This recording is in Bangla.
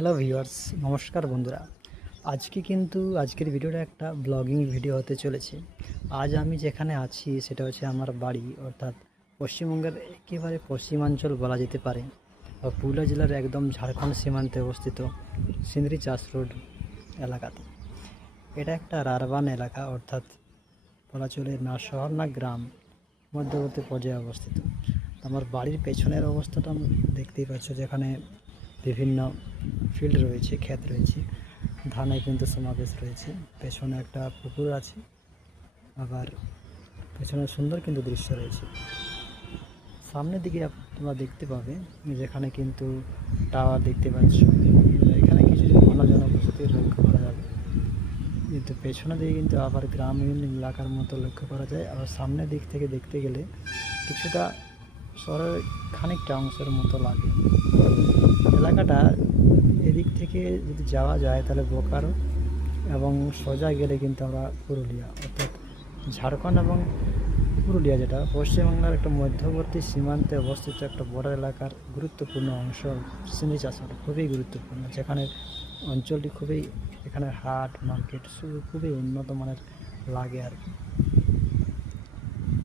হ্যালো ভিউয়ার্স, নমস্কার বন্ধুরা। আজকের ভিডিওটা একটা ব্লগিং ভিডিও হতে চলেছে। আজ আমি যেখানে আছি সেটা হচ্ছে আমার বাড়ি, অর্থাৎ পশ্চিমবঙ্গের একেবারে পশ্চিমাঞ্চল বলা যেতে পারে, পুরুলিয়া জেলার একদম ঝাড়খণ্ড সীমান্তে অবস্থিত সিন্দ্রি চাষ রোড এলাকাতে। এটা একটা রারবান এলাকা, অর্থাৎ বলা চলে না শহর না গ্রাম, মধ্যবর্তী পর্যায়ে অবস্থিত। আমার বাড়ির পেছনের অবস্থাটা দেখতেই পাচ্ছ, যেখানে বিভিন্ন ফিল্ড রয়েছে, ক্ষেত রয়েছে, ধানে কিন্তু সমাবেশ রয়েছে। পেছনে একটা পুকুর আছে, আবার পেছনে সুন্দর কিন্তু দৃশ্য রয়েছে। সামনের দিকে তোমরা দেখতে পাবে, যেখানে কিন্তু টাওয়ার দেখতে পাচ্ছ। এখানে কিছু ঘন জনবসতি লক্ষ্য করা যাবে, কিন্তু পেছনের দিকে কিন্তু আবার গ্রামীণ এলাকার মতো লক্ষ্য করা যায়। আবার সামনের দিক থেকে দেখতে গেলে কিছুটা শহরের খানিকটা অংশের মতো লাগে এলাকাটা। এদিক থেকে যদি যাওয়া যায় তাহলে বোকারো, এবং সোজা গেলে কিন্তু আমরা পুরুলিয়া, অর্থাৎ ঝাড়খণ্ড এবং পুরুলিয়া, যেটা পশ্চিমবাংলার একটা মধ্যবর্তী সীমান্তে অবস্থিত একটা বর্ডার এলাকার গুরুত্বপূর্ণ অংশ। সিন্নি চাষাটা খুবই গুরুত্বপূর্ণ, যেখানে অঞ্চলটি খুবই, এখানে হাট মার্কেট খুবই উন্নত মানের লাগে আর কি।